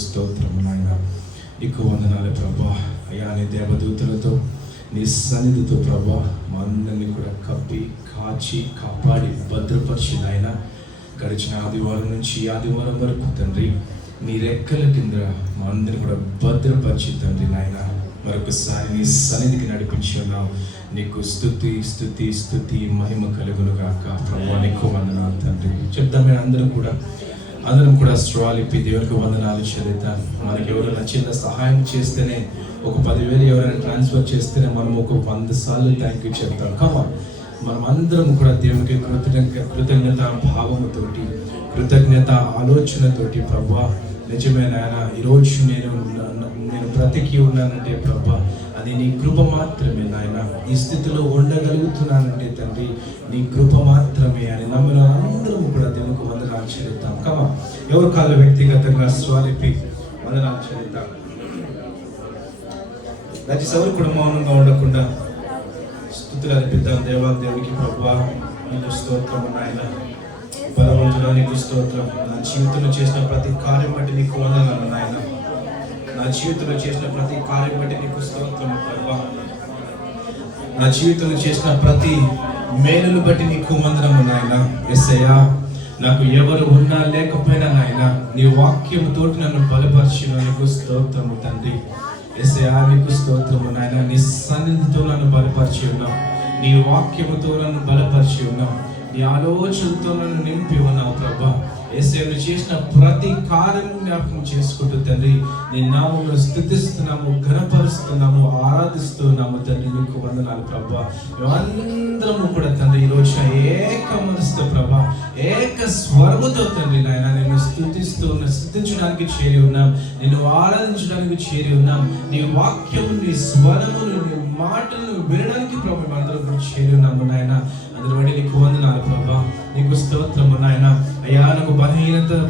స్తోత్రము నాయన, నీకు వందనాలు ప్రభా. అయ్యా, నీ దేవదూతలతో నీ సన్నిధితో ప్రభా మా అందరినీ కూడా కప్పి కాచి కాపాడి భద్రపరిచి నాయన, గడిచిన ఆదివారం నుంచి ఆదివారం వరకు తండ్రి నీ రెక్కల కింద మా అందరినీ కూడా భద్రపరిచి తండ్రి నాయన మరొకసారి నీ సన్నిధికి నడిపించి ఉన్నావు. నీకు స్తుతి స్తుతి స్తుతి మహిమ కలుగును గాక ప్రభా. నీకు వందనాలు తండ్రి. చెప్తామే అందరం కూడా స్ట్రాలిప్పి దేవునికి వందనాలు చెల్లిద్దాం. మనకి ఎవరైనా చిన్న సహాయం చేస్తేనే, ఒక 10,000 ఎవరైనా ట్రాన్స్ఫర్ చేస్తేనే మనం ఒక 100 సార్లు థ్యాంక్ యూ చెప్తాం. కమా మనం అందరం కూడా దేవునికి కృతజ్ఞత భావముతోటి, కృతజ్ఞత ఆలోచనతోటి ప్రభా నిజమైన ఆయన ఈరోజు నేను బ్రతికి ఉన్నానంటే ప్రభా అది నీ కృప మాత్రమే నాయన. ఈ స్థితిలో ఉండగలుగుతున్నానంటే తండ్రి నీ కృప మాత్రమే అని నమ్మిన అందరం కూడా దేవునికి వందనాలు చెల్లిద్దాం. కమా ఎవరి కాళ్ళు వ్యక్తిగతంగా స్వాలిపి వందనాలు చెల్లిద్దాం. దయచేసి ఎవరు కూడా మౌనంగా ఉండకుండా స్తుతులు అర్పిద్దాం దేవునికి. ప్రభా నీకు స్తోత్రం నాయన, బలవంతుడా నీకు స్తోత్రం. నా జీవితంలో చేసిన ప్రతి కార్యం బట్టి నీకు వందనాలు నాయన. నా జీవితంలో చేసిన ప్రతి కార్యం బట్టి నీకు స్తోత్రం ప్రభా. నా జీవితంలో చేసిన ప్రతి మేలును బట్టి నీకు వందనము నాయన. యేసయ్యా, నాకు ఎవరు ఉన్నా లేకపోయినా నాయన నీ వాక్యముతోటి నన్ను బలపరిచిన నీకు స్తోత్రము తండ్రి. యేసయ్యా, నీకు స్తోత్రము నాయన. నీ సన్నిధితో నన్ను బలపరిచి ఉన్నావు, నీ వాక్యముతో నన్ను బలపరిచి ఉన్నావు, నీ ఆలోచనతో నన్ను నింపి ఉన్నావు ప్రభా. యేసయ్య చేసిన ప్రతి కార్యం జ్ఞాపకం చేసుకుంటూ తండ్రి నీ నామమును స్తుతిస్తున్నాము, ఘనపరుస్తున్నాము, ఆరాధిస్తున్నాము తండ్రి. నీకు వందనాలు ప్రభా. మేమందరము కూడా తండ్రి ఈరోజు ఏక మనసుతో ప్రభా, ఏక స్వరముతో తండ్రి నాయన నేను స్తుతించడానికి చేరి ఉన్నాం, నేను ఆరాధించడానికి చేరి ఉన్నాం. నీ వాక్యము, నీ స్వరమును, నీ మాటలను వినడానికి ప్రభు మేమందరం కూడా చేరి ఉన్నాము నాయన. అందరి బట్టి నీకు వందనాలు ప్రభా. నీకు స్తోత్రము నాయన. అయ్యా, నాకు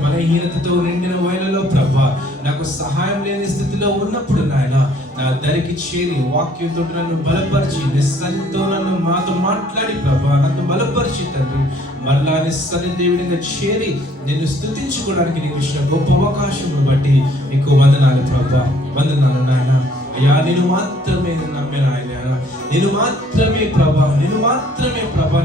బలహీనతతో నిండిన వేళలో ప్రభా, నాకు సహాయం లేని స్థితిలో ఉన్నప్పుడు నాయన నా దరికి చేరి వాక్యంతో నన్ను బలపరిచి నిస్సన్నితో నన్ను మాతో మాట్లాడి ప్రభా నన్ను బలపరిచి తండ్రి మరలా నిస్సన్ని దేవునిగా చేరి నిన్ను స్తుతించుకోవడానికి నీకు ఇచ్చిన గొప్ప అవకాశం బట్టి నీకు వందనాలు ప్రభా. వందనాలు నాయన. అయ్యా, నేను మాత్రమే నమ్మిన ఆయన, నేను మాత్రమే ప్రభా, నేను మాత్రమే ప్రభా,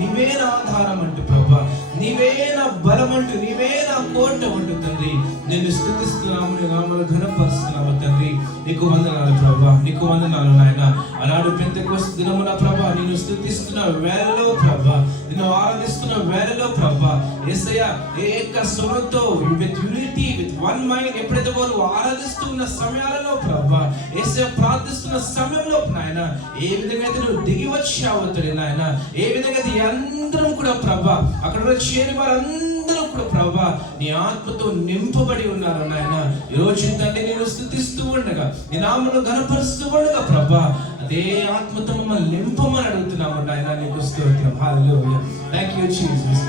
నీవే నా ఆధారం అంటూ ప్రభా, నీవే నా బలం అంటూ, నీవే నా కోట అంటూ తండ్రి నేను స్తుతిస్తున్నాము, నీ నామమును ఘనపరుస్తున్నాము తండ్రి. నీకు వందనాలు ప్రభా, నీకు వందనాలు నాయన. ఆనాడు పెంతెకొస్తు దినమున ప్రభా నిన్ను స్తుతిస్తున్న వేళలో ప్రభా, నిన్ను ఆరాధిస్తున్న వేళలో ప్రభా యేసయ్య ఏక స్వరంతో with unity with one mind ఎప్పుడైతే వారు ఆరాధిస్తున్న సమయాలలో ప్రభా, యేసయ్య ప్రార్థిస్తున్న సమయంలో నాయన ఏ విధంగా అయితే నువ్వు దిగి వచ్చావు తండ్రి నాయన, ఏ విధంగా అయితే అందరం కూడా ప్రభా అక్కడ చేరి వారందరూ కూడా ప్రభా నీ ఆత్మతో నింపబడి ఉన్నారు నాయన. ఈ రోజు తండ్రి నేను స్తుతిస్తూ ఉండగా, నీ నామమును ఘనపరుస్తూ ఉండగా ప్రభా అదే ఆత్మతో మమ్మల్ని నింపమని అడుగుతున్నాము నాయన. నీకు స్తోత్రం. Hallelujah. Thank you Jesus,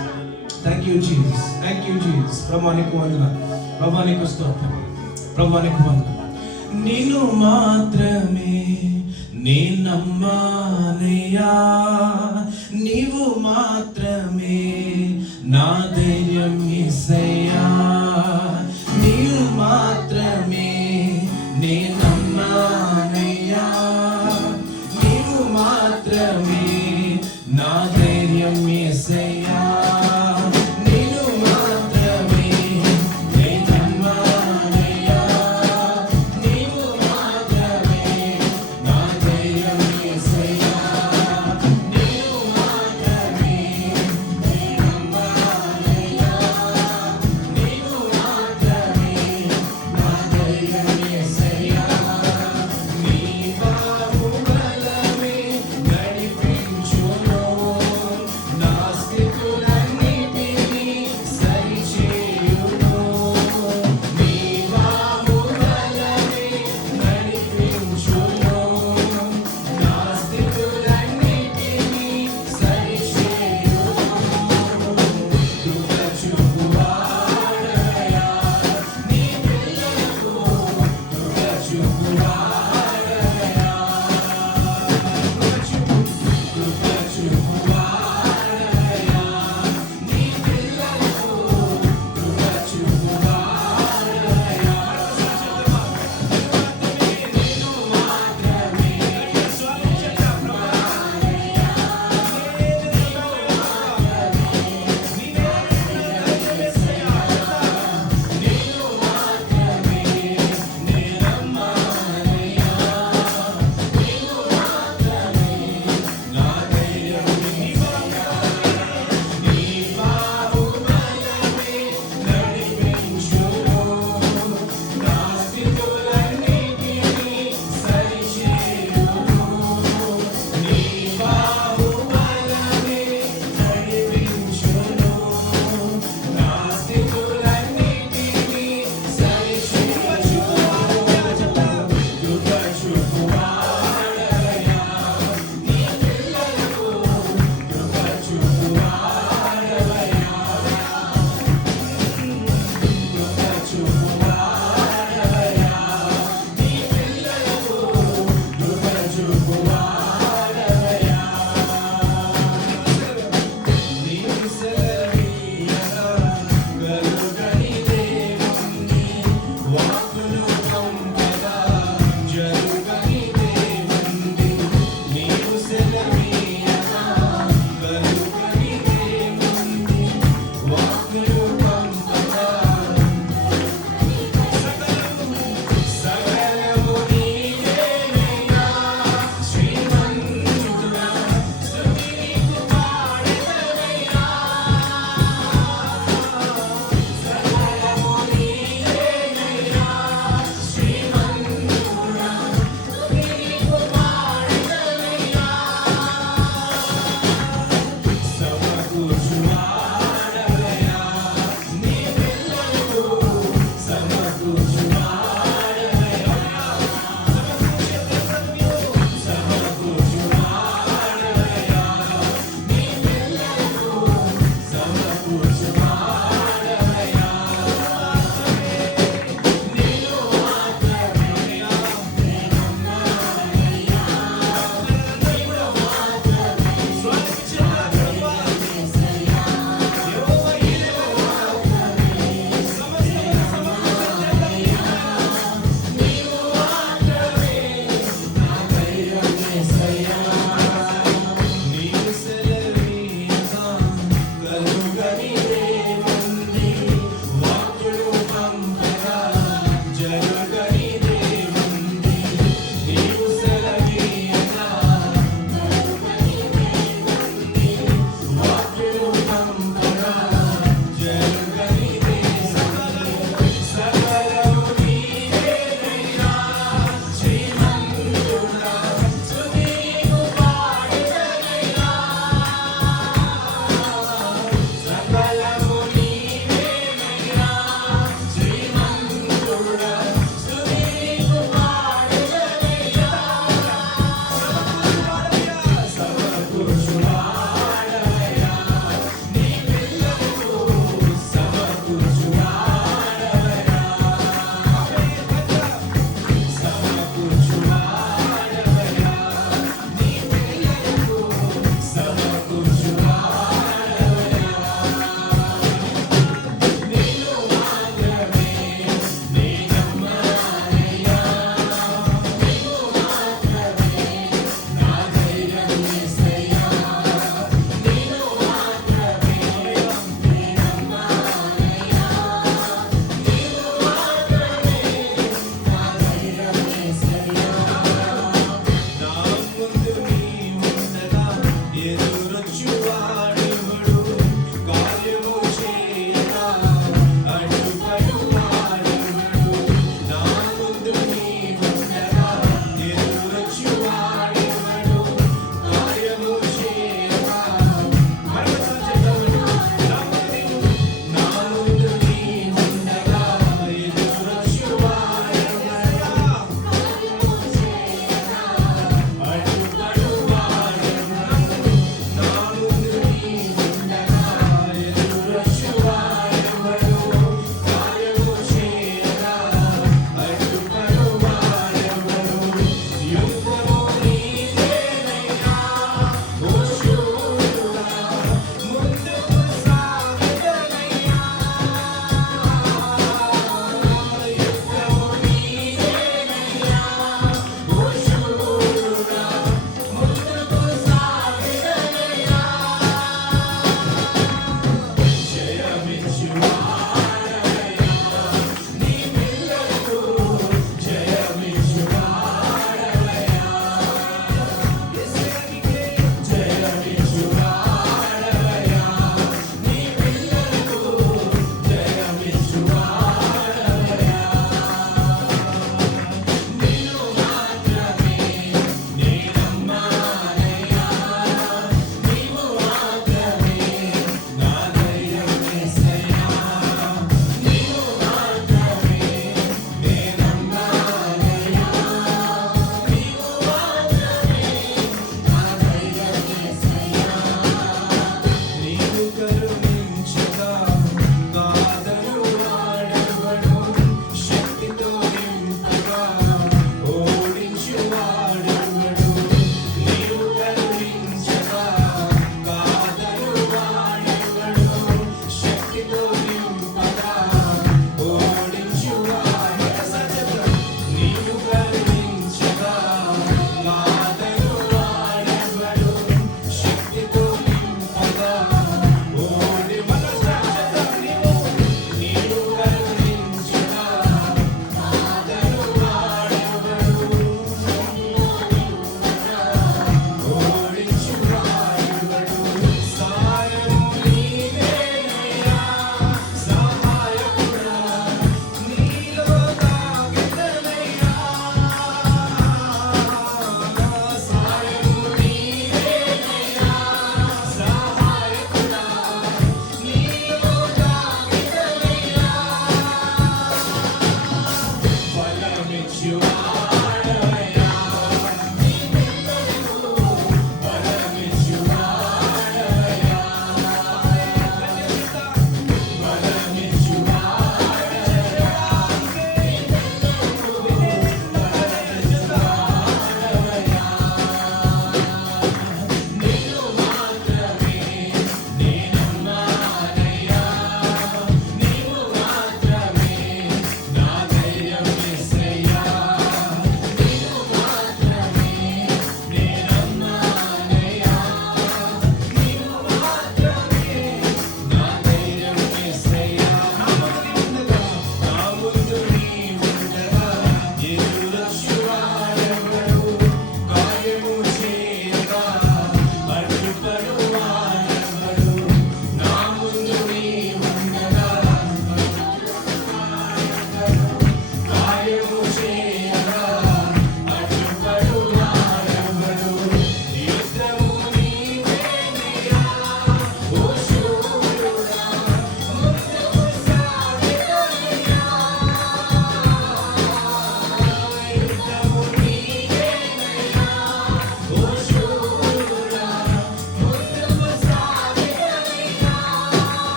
thank you Jesus, thank you Jesus. ప్రభా నీకు వందనాలు, ప్రభా నీకు స్తోత్రం, ప్రభా నీకు వందనాలు. నిన్ను మాత్రమే నీ నమ్మానయ్యా, నీవు మాత్రమే నా ధైర్యం యేసయ్యా, నీవు మాత్రమే నీ నమ్మానయ్యా, నీవు మాత్రమే నా ధైర్యం యేసయ్యా, నీవు మాత్రమే నీ నమ్మానయ్యా, నీవు మాత్రమే నా ధైర్యం యేసయ్యా, నీవు మాత్రమే నీ నమ్మానయ్యా, నీవు మాత్రమే నా ధైర్యం యేసయ్యా.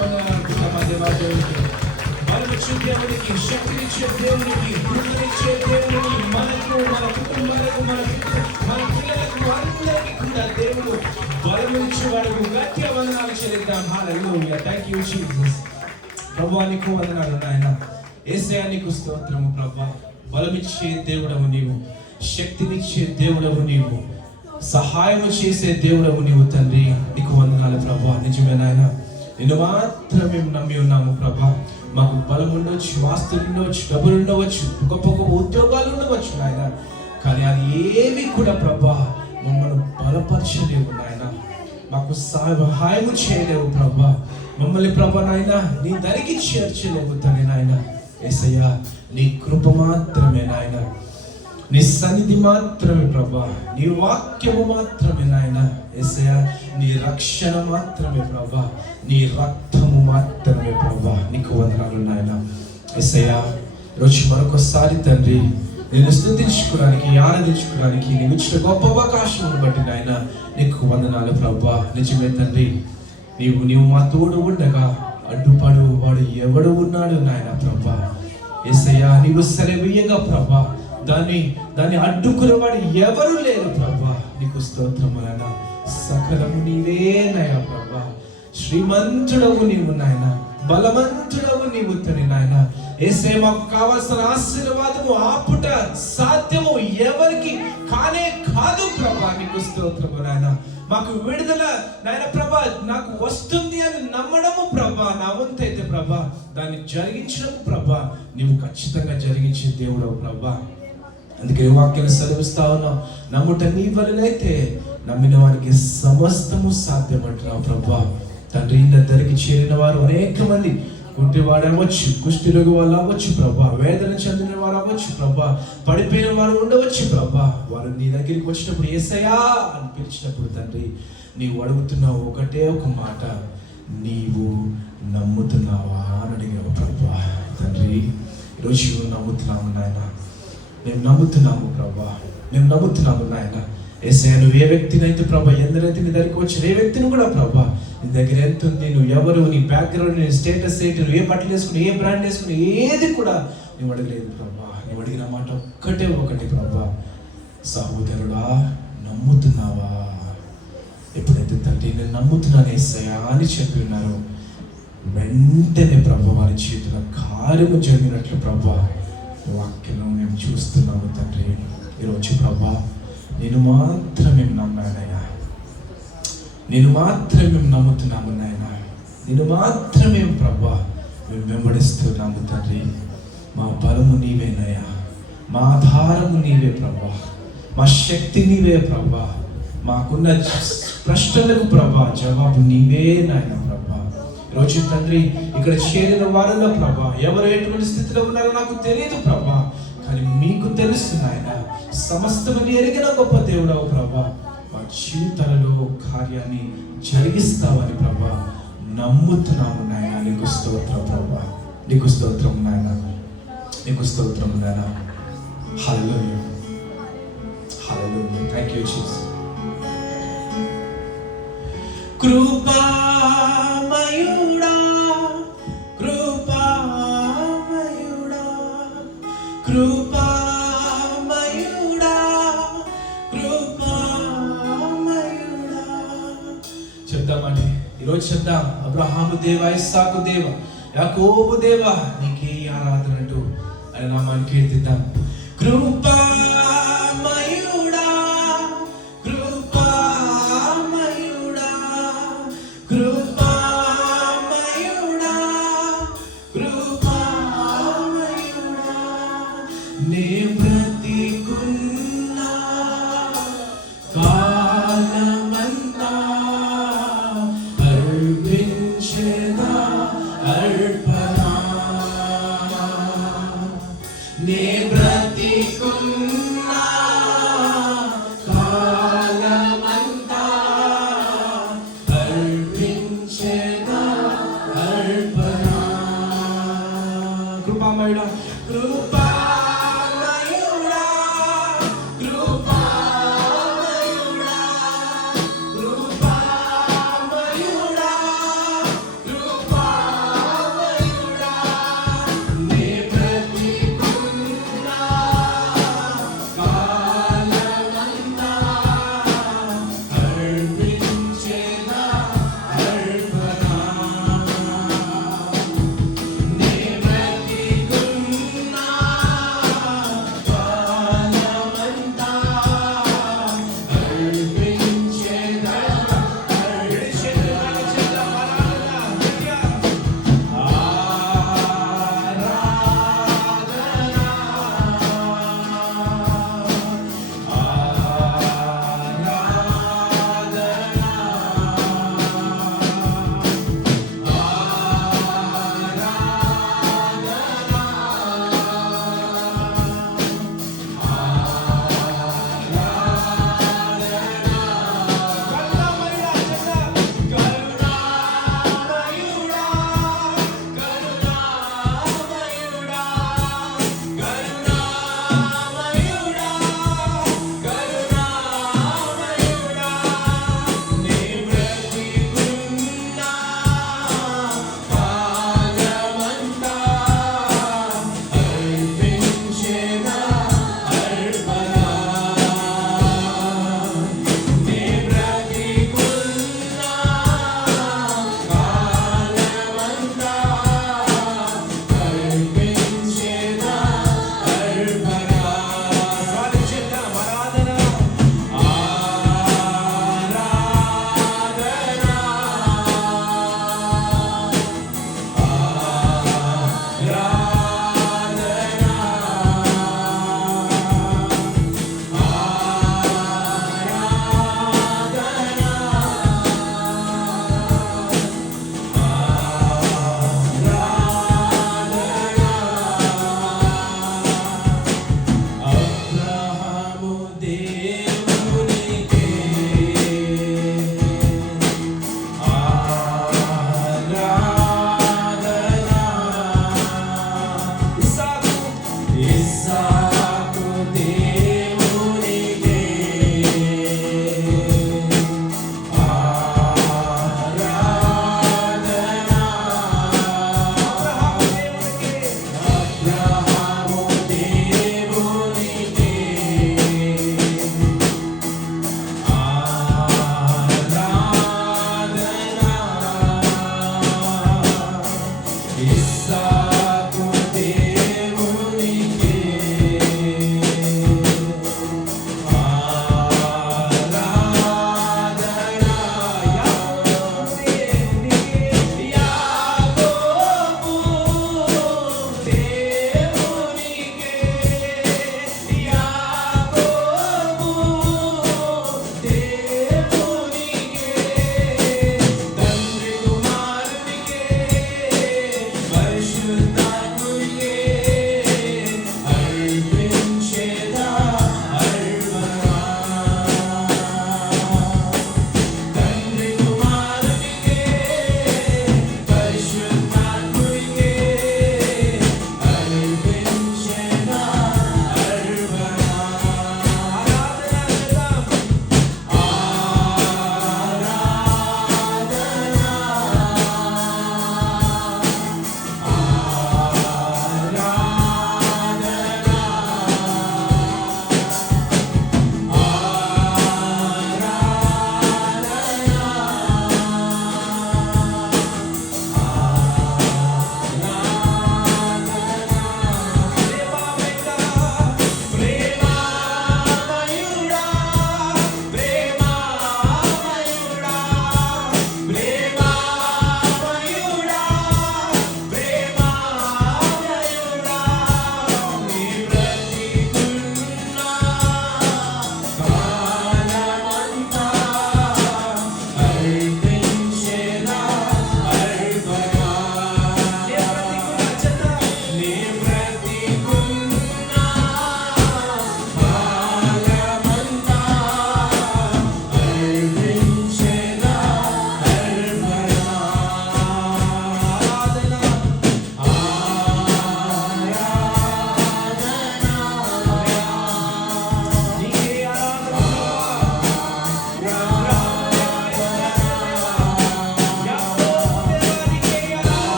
వందనాలు దేవాదేవునికి. బలమిచ్చే దేవునికి, శక్తినిచ్చే దేవునికి, కృపనిచ్చే దేవునికి, మనకు, మన కుటుంబాలకు, మన పిల్లలకు అందరికీ కూడా దేవుడు బలమిచ్చే వాడుకు గట్టిగా వందనాలు చెల్లిద్దాం. హల్లెలూయా. Thank you Jesus. ప్రభువా నీకు వందనాలు నాయన. యేసయ్యా నీకు స్తోత్రము ప్రభువా. బలమిచ్చే దేవుడవు నీవు, శక్తినిచ్చే దేవుడవు నీవు, సహాయము చేసే దేవుడవు నీవు తండ్రి. నీకు వందనాలు ప్రభువా. నిజమే నాయన, నిన్ను మాత్రమే నమ్మి ఉన్నాము ప్రభా. మాకు బలం ఉండవచ్చు, ఆస్తులు ఉండవచ్చు, డబ్బులు ఉండవచ్చు, గొప్ప గొప్ప ఉద్యోగాలు ఉండవచ్చు నాయన, కానీ అది ఏవి కూడా ప్రభా మమ్మల్ని బలపరచలేవు నాయన. మాకు సహాయం చేయలేవు ప్రభా. మమ్మల్ని ప్రభా నాయన నీ దరికి చేర్చలేవు తండ్రి నాయన. యేసయ్యా నీ కృప మాత్రమే నాయన, నీ సన్నిధి మాత్రమే ప్రభా, నీ వాక్యము మాత్రమే నాయన. యేసయ్యా నీ రక్షణ మాత్రమే ప్రభా, నీ రక్తము మాత్రమే ప్రభా. నీకు వందనాలు నాయన. యేసయ్యా ఈరోజు మరొకసారి తండ్రి నేను స్తుతించుకోవడానికి, ఆనందించుకోవడానికి నీవు ఇచ్చిన గొప్ప అవకాశం బట్టి నాయన నీకు వందనాలు ప్రభా. నిజమే తండ్రి, నీవు మా తోడు ఉండగా అడ్డుపడు వాడు ఎవడు ఉన్నాడు నాయన ప్రభా. యేసయ్యా నీవు సెలవీయగా ప్రభా దాన్ని అడ్డుకునేవాడు ఎవరు లేరు ప్రభా. నీకు స్తోత్రము నాయన. సకలము నీవే నాయ ప్రభా. శ్రీమంతుడవు నీవు నాయన, బలవంతుడవు నీవు తండ్రి నాయన. యేసయ్యా మాకు కావాల్సిన ఆశీర్వాదము ఆపుట సాధ్యము ఎవరికి కానే కాదు ప్రభా. నీకు స్తోత్రము నాయన. మాకు విడుదల నాయన ప్రభా నాకు వస్తుంది అని నమ్మడము ప్రభా నా వంతైతే ప్రభా దాన్ని జరిగించడము ప్రభా నీవు ఖచ్చితంగా జరిగించే దేవుడవు ప్రభా. అందుకే వాక్యాన్ని చదివిస్తా ఉన్నావు, నమ్ముట నీ వలనైతే నమ్మిన వారికి సమస్తము సాధ్యమంటున్నావు ప్రభా. తండ్రి ఇంత ధరికి చేరిన వారు అనేక మంది, కుంటివాడు అవ్వచ్చు, కుష్ఠరోగి వాళ్ళు అవ్వచ్చు ప్రభా, వేదన చెందిన వారు అవ్వచ్చు ప్రభా, పడిపోయిన వారు ఉండవచ్చు ప్రభా. వారు నీ దగ్గరికి వచ్చినప్పుడు యేసయ్యా అని పిలిచినప్పుడు తండ్రి నీవు అడుగుతున్నావు ఒకటే ఒక మాట, నీవు నమ్ముతున్నావా అని అడిగావు ప్రభా. తండ్రి ఈరోజు నమ్ముతున్నాము నాయన, మేము నమ్ముతున్నాము ప్రభా, మేము నమ్ముతున్నాము నాయన. యేసయ్యా నువ్వు ఏ వ్యక్తినైతే ప్రభా, ఎందరైతే నీ దగ్గరికి వచ్చిన ఏ వ్యక్తిని కూడా ప్రభా నీ దగ్గర ఎంత ఉంది, నువ్వు ఎవరు, నీ బ్యాక్గ్రౌండ్, నీ స్టేటస్ ఏంటి, నువ్వు ఏ బట్టలు వేసుకుని, ఏ బ్రాండ్ వేసుకుని, ఏది కూడా నువ్వు అడగలేదు ప్రభా. నువ్వు అడిగిన మాట ఒకటి ప్రభా, సహోదరుడా నమ్ముతున్నావా? ఎప్పుడైతే తండ్రి నేను నమ్ముతున్నాను యేసయ్యా అని చెప్పి ఉన్నారు, వెంటనే ప్రభా వారి చేతుల కార్యము జరిగినట్లు ప్రభా వాక్యం మేము చూస్తున్నాము తండ్రి. ఈరోజు ప్రభా నేను మాత్రమే నమ్మానయ్యా, నేను మాత్రమే నమ్ముతున్నాము నాయన, నేను మాత్రమే ప్రభా మేము వెంబడిస్తున్నాము తండ్రి. మా బలము నీవేనయ్యా, మా ఆధారము నీవే ప్రభా, మా శక్తి నీవే ప్రభా, మాకున్న ప్రశ్నలకు ప్రభా జవాబు నీవే నాయన ప్రభా. ఈరోజు తండ్రి ఇక్కడ చేరిన వారిలో ప్రభా ఎవరు ఎటువంటి స్థితిలో ఉన్నారో నాకు తెలియదు ప్రభా, కానీ మీకు తెలుసు నాయన. సమస్తమని ఎరిగిన గొప్ప దేవుడవు ప్రభా, మా జీవితాలలో కార్యాన్ని జరిగిస్తావని ప్రభా నమ్ముతున్నాము నాయన. నీకు స్తోత్రం ప్రభా, నీకు స్తోత్రం నాయన, నీకు స్తోత్రం నాయన. Hallelujah, hallelujah. Thank you Jesus. కృపామయుడా, కృపామయుడా, కృపామయుడా, కృపామయుడా. చెప్దామండి ఈరోజు చెప్దాం, అబ్రహాము దేవ, ఇస్సాకు దేవ, యాకోబు దేవ నీకే ఆరాధన అంటూ ఆయన నామాన్ని కీర్తిద్దాం. కృపామయుడా, కృపామయుడా, కృపామయుడా, కృపామయుడా. నే బ్రతికున్నా కాలమంతా అర్పించెదా అర్పణ, నే బ్రతికున్నా కాలమంతా అర్పించెదా అర్పణ. కృపామయుడా, కృపామయుడా, కృపామయుడా, కృపామయుడా, కృపామయుడా.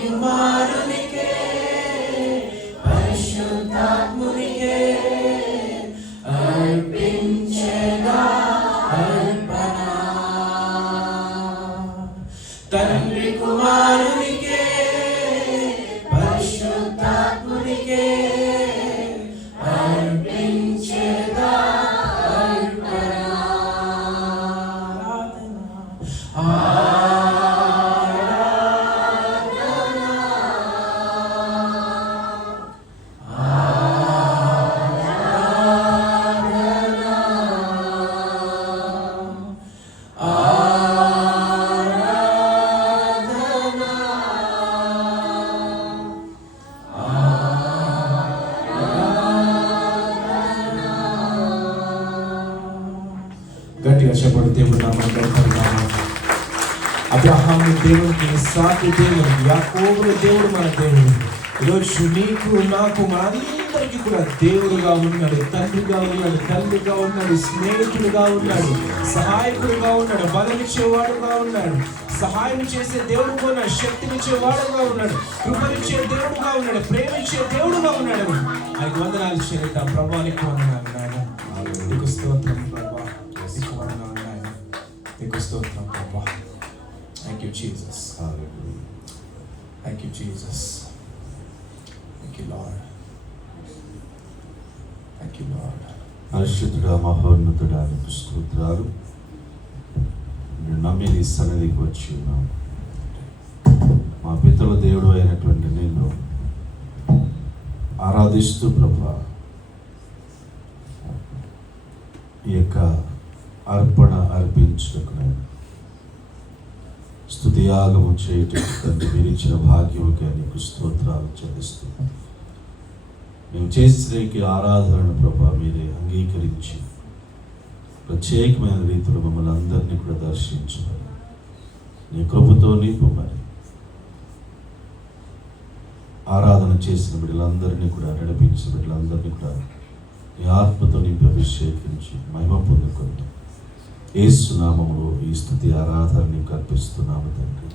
కుమారునికే పరిశుద్ధాత్మునికే అర్పించెదా అర్పణ. తండ్రి కుమారునికే పరిశుద్ధాత్మునికే అర్పించెదా అర్పణ. గట్టిగా చెప్పండి. దేవుడు నామములో అబ్రహాము దేవునికి, ఇస్సాకు దేవునికి, యాకోబుల దేవుడు మన దేవుడు. ఈరోజు నీకు నాకు మనందరికీ కూడా దేవుడుగా ఉన్నాడు, తండ్రిగా ఉన్నాడు, తల్లిగా ఉన్నాడు, స్నేహితుడుగా ఉన్నాడు, సహాయకుడుగా ఉన్నాడు, బలమిచ్చేవాడుగా ఉన్నాడు, సహాయం చేసే దేవుడుగా ఉన్నాడు, శక్తినిచ్చేవాడుగా ఉన్నాడు, కృపనిచ్చే దేవుడుగా ఉన్నాడు, ప్రేమించే దేవుడుగా ఉన్నాడు. 5 వందనాలు చేద్దాం. ప్రభానికి వందనాలు నాయన, నీకు స్తోత్రం ప్రభా, నీకు వందనాలు నాయన, నీకు స్తోత్రం ప్రభా. Thank you, Jesus. Hallelujah. Thank you, Jesus. Thank you, Lord. Thank you, Lord. పరిశుద్ధుడా, మహోన్నతుడా, నీకు స్తోత్రాలు. నేను నమ్మి నీ సన్నిధికి వచ్చి ఉన్నాను. మా పితల దేవుడు అయినటువంటి నిన్ను ఆరాధిస్తూ ప్రభా, ఈ యొక్క అర్పణ అర్పించుటకు నేను స్తుతియాగము చేయటం తండ్రి మీరిచ్చిన భాగ్యముగా నీకు స్తోత్రాలు చెల్లిస్తూ, మేము చేసిన ఆరాధనను ప్రభా మీరే అంగీకరించి ప్రత్యేకమైన రీతిలో మమ్మల్ని అందరినీ కూడా దర్శించమని, నీ కృపతో నింపమని, ఆరాధన చేసిన బిడ్డలందరినీ కూడా నడిపించిన బిడ్డలందరినీ కూడా నీ ఆత్మతో నింపి అభిషేకించి మహిమ పొందుకుంటూ యేసు నామములో ఈ స్తుతి ఆరాధన నీకు అర్పిస్తున్నాము తండ్రి.